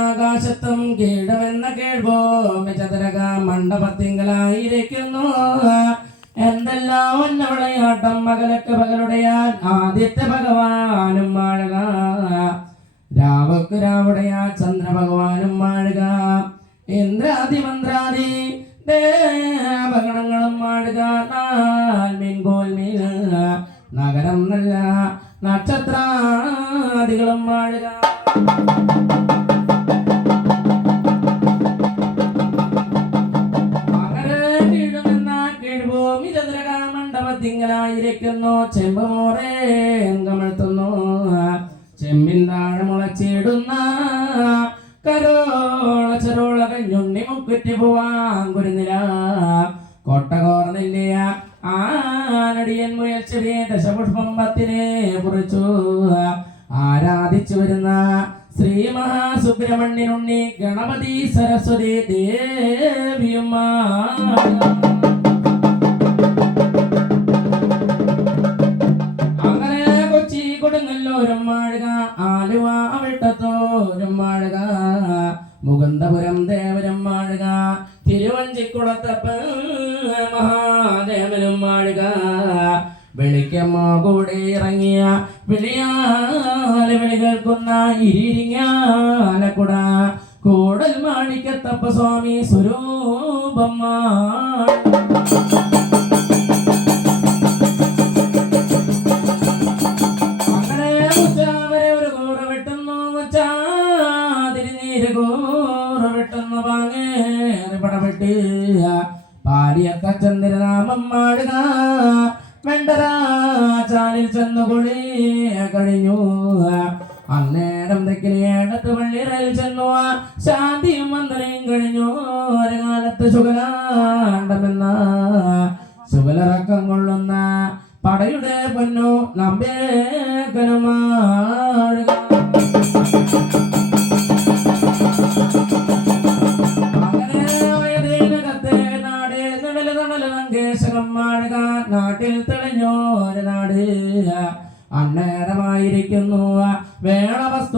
ആകാശത്തും കീഴമെന്ന കേൾവോ ചതുരക മണ്ഡപത്തിങ്കലായിരിക്കുന്നു. എന്തെല്ലാം വിളയാട്ടം മകലക്ക് പകലുടയാൽ ആദിത്യ ഭഗവാനും വാഴുക. രാവക്ക് രാവുടയാ ചന്ദ്രഭഗവാനും വാഴുക. ഇന്ദ്രാദി മന്ത്രാദി ദേവഗണങ്ങളും വാഴുക. മീൻകോൽമീൻ നഗരം നല്ല നക്ഷത്രാദികളും വാഴുക. മണ്ഡപത്തിങ്കലായിരിക്കുന്നു. ചെമ്പുമോറേ കമഴ്ത്തുന്നു. ചെമ്പിൻ താഴെ മുളച്ചിടുന്ന കരോള ചെറുള കഞ്ഞുണ്ണി മുക്കുറ്റി പോവാൻ കുരുന്നില കൊട്ടകോർന്നില്ല ആനടിയൻ മുയൽ ചെറിയ ദശപുഷ്പം പത്തിനെ കുറിച്ചു ആരാധിച്ചു വരുന്ന ശ്രീ മഹാസുബ്രഹ്മണ്യനുണ്ണി ഗണപതി സരസ്വതി ദേവിയും അങ്ങനെ കൊച്ചി കൊടുങ്ങല്ലൂരും വാഴുക. ആലുവ വെട്ടത്തോരും വാഴുക. മുകുന്ദപുരം ദേവരും വാഴുക. തിരുവഞ്ചിക്കുളത്തപ്പ മഹാദേവനും വാഴുക. വെളിക്കമ്മോ കൂടെ ഇറങ്ങിയ വിളിയാല വിളി കേൾക്കുന്ന ഇരിങ്ങാലക്കുട കൂടൽ മാണിക്കത്തപ്പ സ്വാമി സ്വരൂപം. അങ്ങനെ ഉച്ചാവരെ ഒരു കൂറ വെട്ടുന്നു. ഉച്ചാതിരിനീര് കൂറ വെട്ടുന്നു. പാങ്ങേറി പടപെട്ട് പാലിയക്കച്ചന്തിരനാമം വാഴുക. വെണ്ടരാചാലിൽ ചെന്നു കുളി കഴിഞ്ഞു. അന്നേരം തെക്കിലേടത്ത് പള്ളിറയിൽ ചെന്നു. ശാന്തിയും വന്ദനയും കഴിഞ്ഞു. ഒരു കാലത്ത് ശുഗലാണ്ടമെന്ന ശുഗലറക്കം കൊള്ളുന്ന പടയുടെ പൊന്നു നമ്പേക്കനുമാഴുക. നാട്ടിൽ തെളിഞ്ഞോര് നാട് അന്നേരമായിരിക്കുന്നു വേള വസ്തു